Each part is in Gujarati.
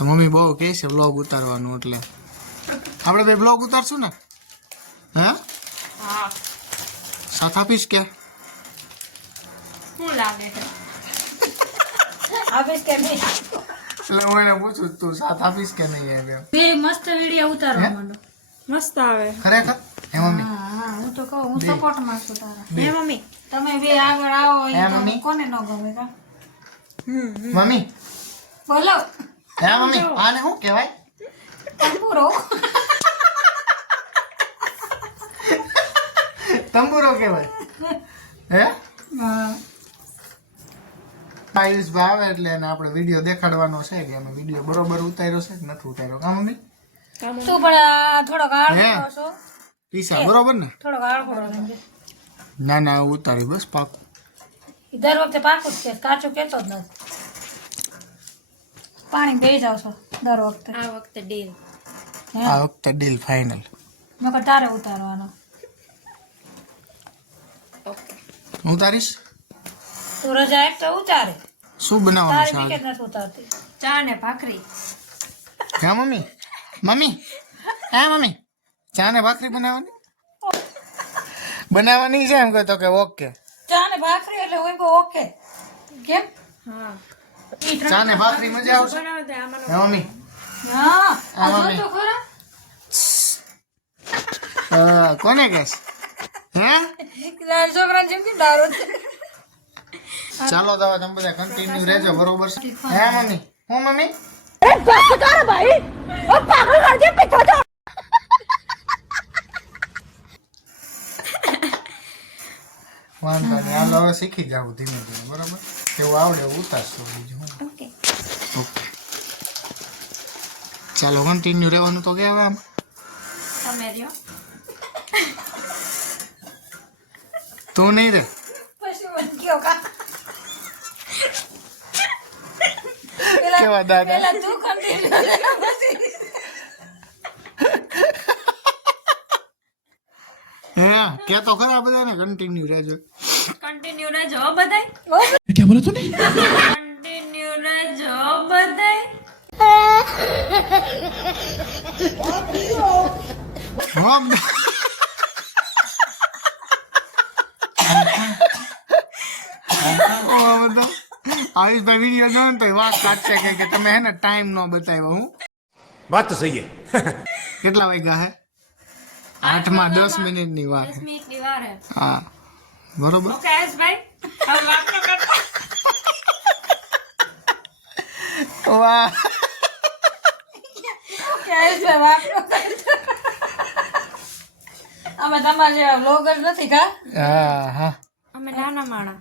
તો મમ્મી બહુ કહે છે બ્લોગ ઉતારવાનું, એટલે આપણે બે બ્લોગ ઉતારશું ને? હા સાથ આપીશ કે? શું લાગે છે? આપીશ કે નહીં? એટલે હું એને પૂછું તું સાથ આપીશ કે નહીં એમ. બે મસ્ત વિડીયો ઉતારવા માંડો. મસ્ત આવે. ખરેખર હે મમ્મી? હા હું તો કહું, હું સપોર્ટ માં છું તારા. હે મમ્મી? તમે બે આગળ આવો હે એ તો મમ્મી? કોને ન ગમે કા? મમ્મી બોલો હે મમ્મી આને શું કહેવાય? તંબુરો. તંબુરો કહેવાય હે? હા આયુષ ભાઈ આવે એટલે એને આપણે વિડીયો દેખાડવાનો છે કે અમે વિડીયો બરોબર ઉતાર્યો છે કે નથી ઉતાર્યો. કા મમ્મી? તું પણ થોડોક હે? આળખો છો, પીસા બરોબર ને? થોડોક આળખો છો. ના ના ઉતારી બસ પાક. દર વખતે પાકું જ છે, કાચું કેતો જ નથી. પાણી બે જાવ છો દર વખતે. આ વખતે ડીલ. હે? આ વખતે ડીલ ફાઇનલ. નકર તારે ઉતારવાનો. ઓકે. ઉતારીશ. તું રજા એક તો ઉતારે, શું બનાવવાનું તારી છે વિકેટ આજે? નથી ઉતારતી. ચા ને ભાખરી. હા મમ્મી મમ્મી હા મમ્મી ચા ને ભાખરી બનાવવાની બનાવવાની છે એમ કહેતો કે ઓકે. ચા ને ભાખરી એટલે હું કહું ઓકે. કેમ? હા. ચા ને ભાખરી મજા આવશે. બનાવે તે આમાં હે મમ્મી? હા આ આ મમ્મી. જો તો ખરા. કોને કહેશ હે? તારા છોકરાને જેમ કે ડારો છે. ચાલો તો હવે તમે બધા કન્ટિન્યુ રહેજો બરોબર છે? હે મમ્મી? હું મમ્મી? વાંધો નહીં, હાલો હવે શીખી જાવ ધીમે ધીમે બરોબર. એવું આવડે એવું ઉતારશો બીજું હું. ઓકે. ઓકે ચાલો કન્ટિન્યુ રહેવાનું તો કે હવે આમ તમે રહ્યો. તું નહીં રે. પછી મને કયો કા. કેવા દાદા? પેલા તું continue પછી. હે કે તો ખરા બધાને કન્ટિન્યુ રહેજો. કન્ટિન્યુ રહેજો હો બધાય. क्या बोला तूने? કન્ટિન્યુ રહેજો હો બધાય. હા આયુષભાઈ વિડીયો જોયો ને તો વાત કાઢશે કે તમે હે ને ટાઈમ નો બતાવ્યો. હું बात तो सही है કેટલા વાગ્યા હે? 8:10 મિનિટની વાર 10 મિનિટની વાર હે. હા બરોબર. ઓકે આયુષભાઈ, હવે વાપરો કરતા. વાહ ક્યારે છે વાપરો. અમે તમારા જેવા vlogger નથી કા. હા હા અમે નાના માણા.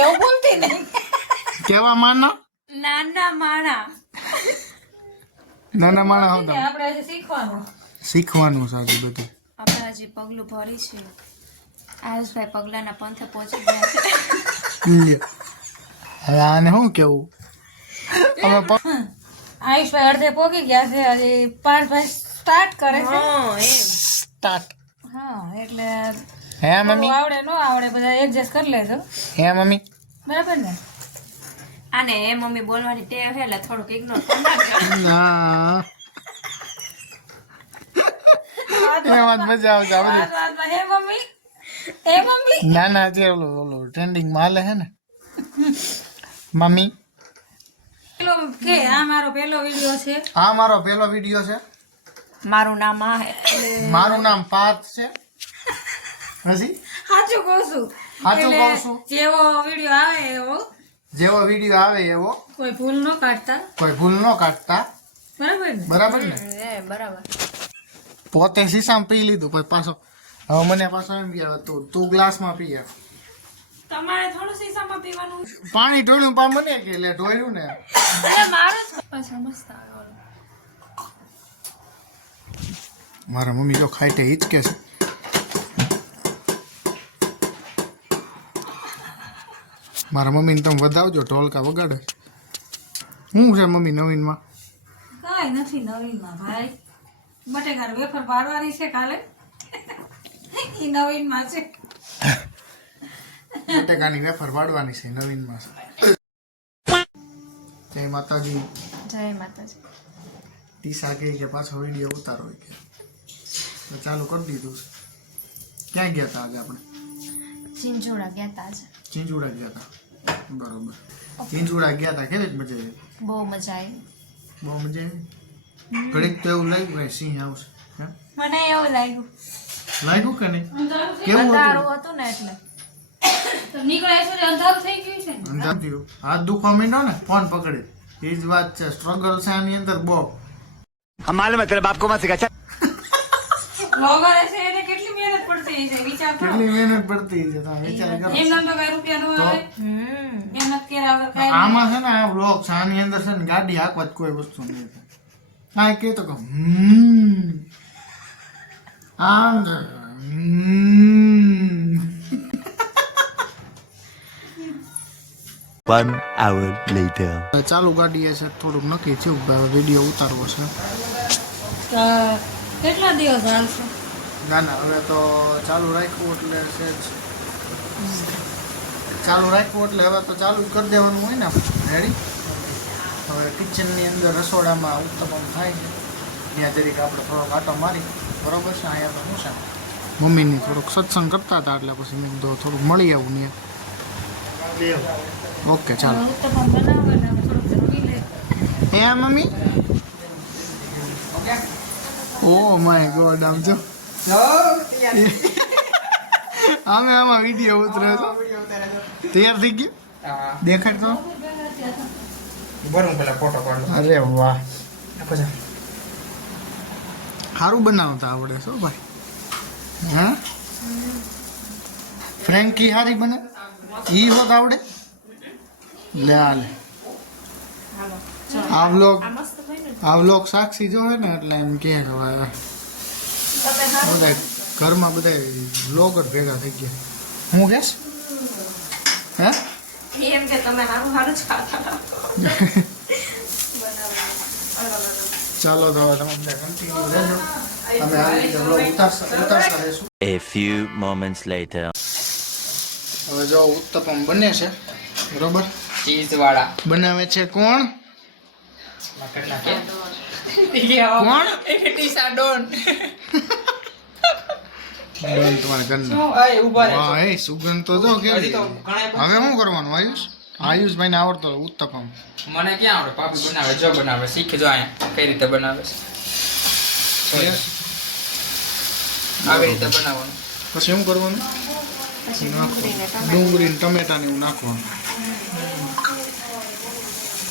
એવું બોલતી નહીં. કેવા માનો નાના માણા. નાના માણા હોતા આપણે હજી શીખવાનું. શીખવાનું છે હજી બધું. આપણે હજી પગલું ભરી છે. આયુષભાઈ પગલાના પંથે પહોંચી ગયા છે. લ્યો. હવે આને શું કેવું? અમે આયુષભાઈ અડધે પોગી ગયા છે, હજી પાર્થભાઈ સ્ટાર્ટ કરે છે. હા એમ. સ્ટાર્ટ. હા એટલે હે મમ્મી? આવડે ન આવડે બધા એડજસ્ટ કરી લેજો હે મમ્મી? બરાબર ને. આને એ મમ્મી બોલવાની ટેવ છે એટલે થોડુંક ઇગ્નોર કરી નાખજો. ના એ વાત મજા આવશે આ બધું. વાતમાં હે મમ્મી, હે મમ્મી. ના ના જે ઓલું ટ્રેન્ડિંગ માં હાલે હે ને મમ્મી. પેલો કે આ મારો પહેલો વિડિયો છે. આ મારો પહેલો વિડીયો છે. મારું નામ આ હે. મારું નામ પાર્થ છે. હજી સાચું કહું છું. સાચું એટલે કહું છું. જેવો વિડિયો આવે એવો જેવો વિડીયો આવે એવો કોઈ ભૂલ ન કાઢતા. કોઈ ભૂલ ન કાઢતા. બરાબર ને. બરાબર ને? એ બરાબર. પોતે શીશામાં પી લીધું પછી પાછો હવે મને પાછો એમ કે તું ગ્લાસમાં પીએ. તમારે થોડું શીશામાં પીવાનું. પાણી ઢોળ્યું પા મને કે એટલે ઢોળ્યું ને. એ મારું જ પાછા મસ્ત આવે ઓલું. મારા મમ્મી તો ખાઈટે હિચકે છે. મારા મમ્મીને તમે વધાવજો, ઢોલકા વગાડે. શું છે મમ્મી નવીનમાં? કાંઈ નથી નવીનમાં ભાઈ. બટેકાની વેફર પાડવાની છે કાલે. ઈ નવીનમાં છે. બટેકાની વેફર પાડવાની છે નવીનમાં છે. જય માતાજી. જય માતાજી. ટીસા કહે કે પાછો વિડીયો ઉતારો કે તો ચાલુ કરી દીધું છે. ક્યાં ગયા હતા આજે આપણે? ચિંચોડા ગયા તા આજે. ચીંચુડા ગયા હતા. બરોબર. ચીંચુડા ગયા હતા. કેવી મજા આવી? બહુ મજા આવી. બહુ મજા આવી. ઘડીક તો એવું લાગ્યું કે સિંહ આવશે. હે? મને એવું લાગ્યું લાગ્યું કે નહીં? કેવું હતું? અંધારું હતું ને એટલે. તો નીકળે છે અંધારું થઈ ગયું છે ને. અંધાર થયું. હાથ દુખવા માંડ્યો ને ફોન પકડી. એ જ વાત છે. સ્ટ્રગલ છે આની અંદર બહુ. हम मालूम है तेरे बाप को मत सिखा चल। બ્લોગર છે એને કેટલી મહેનત પડતી છે વિચાર કરો. કેટલી મહેનત પડતી છે તમે વિચાર કરો. એમ નામ તો કઈ રૂપિયા નો આવે મહેનત કર્યા વગર કઈ આમાં છે ને આ વ્લોગ છે આની અંદર છે ને ગાડી હાંકવા જ કોઈ વસ્તુ નહીં થાય. કાંઈ કે તો કહું આમ તો One hour later. ચાલુ ગાડીએ છે થોડુંક નક્કી થયું કે હવે વિડીયો ઉતારવો છે. તો કેટલા દિવસ હાલશે? ના ના હવે તો ચાલુ રાખ્યું એટલે છે જ. ચાલુ રાખ્યું એટલે હવે તો ચાલુ જ કરી દેવાનું હોય ને. રેડી. હવે કિચનની અંદર રસોડામાં ઉત્તપમ થાય છે ત્યાં જરીક આપણે થોડોક આટો મારી બરોબર છે. અહીંયા તો શું છે મમ્મીની થોડુંક સત્સંગ કરતા હતા એટલે પછી મેં કીધું થોડુંક મળી આવું ત્યાં. ઓકે ચાલો. ઉત્તપમ બનાવવાના થોડુંક પી લે. હે મમ્મી? ઓ માય ગોડ આમ જો આમે આમાં વિડીયો ઉતરે છે. તૈયાર થઈ ગયું? દેખાડ તો. અરે વાહ સારું બનાવતા આવડે છો ભાઈ. હા ફ્રેન્કી હારી બને ઈ હોત આવડે. લે હાલે આ વ્લોગ સાક્ષી જોવે ને એટલે એમ કે બધા ઘરમાં બધા વ્લોગર ભેગા થઈ ગયા. હું કેસ હે એમ કે તમે સારું સારું જ ખાતા. ચાલો તો હવે તમે બધા કન્ટિન્યુ રહેજો. અમે આ રીતે વ્લોગ ઉતારતા રહીશું. A few moments later. હવે જો ઉત્તપમ બને છે બરોબર. ચીઝ વાળા બનાવે છે કોણ? કોણ? ટીસા ડોન ડન તમારા ઘરના. ઓય ઊભા રહે વાહ એ સુગંધ તો જો કેવી. હવે શું કરવાનું આયુષ? આયુષભાઈને આવડતો ઉત્તપમ. મને ક્યાં આવડે પાપી બનાવે જો બનાવે શીખી જો અહીંયા કઈ રીતે બનાવે છે આવી રીતે બનાવવાનું પછી શું કરવાનું? ડુંગળી ને ટમેટા ને એવું નાખવાનું.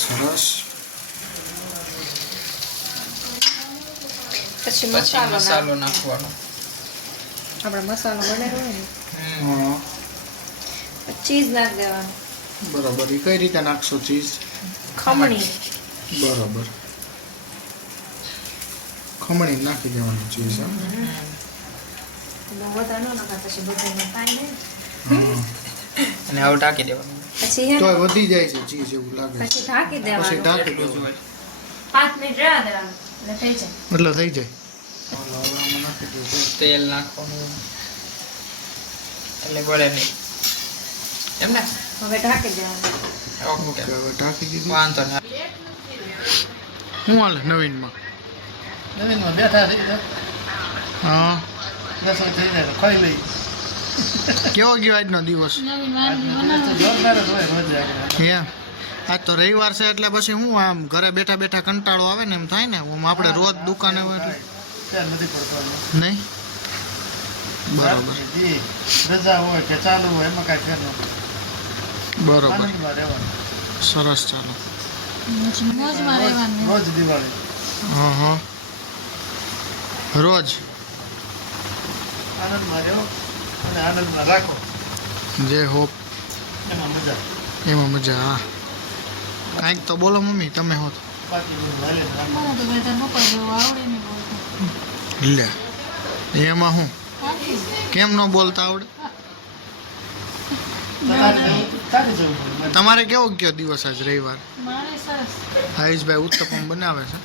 સરસ. પછી પછી મસાલો નાખવાનો આપણે મસાલો બનાવ્યો હોય ને હા ચીઝ નાખી દેવાનું. બરોબર. એ કઈ રીતે નાખશો ચીઝ? ખમણી બરોબર. ખમણી નાખી દેવાનું ચીઝ. બધા ન નાખા પછી બધાને પાણી અને હવે ઢાંકી દેવાનું પછી હે તો ને વધી જાય છે ચીઝ એવું લાગે. પછી ઢાંકી પછી દેવાનું. ઢાંકી એટલું જ દેવાનું હોય 5 મિનિટ રહેવા દેવાનું એટલે થઈ જાય. એટલે થઈ જાય. લવણામાં નાખી દેવું. તેલ નાખવાનું એટલે બળે નહીં એમ ને હવે ઢાંકી દેવાનું. ઓકે ઓકે હવે ઢાંકી દીધું. વાંધો નહીં શું હાલે નવીનમાં? નવીનમાં બેઠા થઈ જાય હા રસોઈ થઈ જાય તો ખાઈ લઈ કેવો ગયો આજનો દિવસ? જોરદાર જ હોય રોજ આપણે એમ આજ તો રવિવાર છે એટલે પછી હું આમ ઘરે બેઠા બેઠા કંટાળો આવે ને એમ થાય ને. આમ આપણે રોજ દુકાને હોય એટલે ત્યાર નથી પડતો નહીં. બરોબર જી રજા હોય કે ચાલુ હોય એમાં કાંઈ ફેર ન પડે. બરોબર. આનંદમાં રહેવાનું સરસ ચાલો. મોજમાં રહેવાનું. રોજ દિવાળી હા હા રોજ આનંદમાં રહો અને આનંદમાં રાખો જે હોપ એમાં મજા એમાં મજા. હા કાંઈક તો બોલો મમ્મી તમે હોત. બાકી બધું હાલે ને આમ. મને તો બધા નોકર જેવું આવડે નહીં બોલતું. લે એમાં હું કેમ ન બોલતા આવડે? તારે જવું પડે તમારે કેવો ગયો દિવસ આજ રવિવાર? મારે સરસ. આયુષભાઈ ઉત્તપમ બનાવે છે.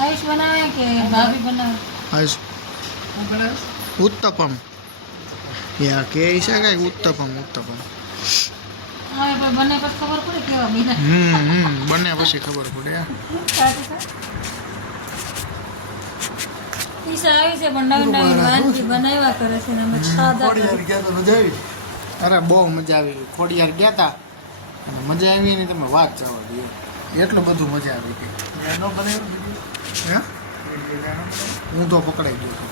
આયુષ બનાવે કે ભાભી બનાવે? આયુષ હું બનાવે ઉત્તપમ યા કે છે કઈ ઉત્તપમ ઉત્તપમ હવે ભાઈ બને પછી ખબર પડે કેવા બન્યા. બને પછી ખબર પડે સાચું છે. ઈશા આવી છે પણ નવીન નવીન વાનગી બનાવ્યા કરે છે ને અમે ખાધા કરીએ. ગયા તો મજા આવી. અરે બહુ મજા આવી ખોડિયાર ગયા તા અને મજા આવી એની તમે વાત જવા દો એટલું બધું મજા આવી ગઈ ત્યાં ન બનાવ્યું બીજું? હે બીજું ત્યાં ન બનાવ્યું? હું તો પકડાઈ ગયો હતો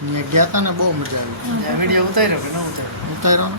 ત્યાં ગયા તા ને બહુ મજા આવી ત્યાં વિડીયો ઉતાર્યો કે ન ઉતાર્યો? ઉતાર્યો ને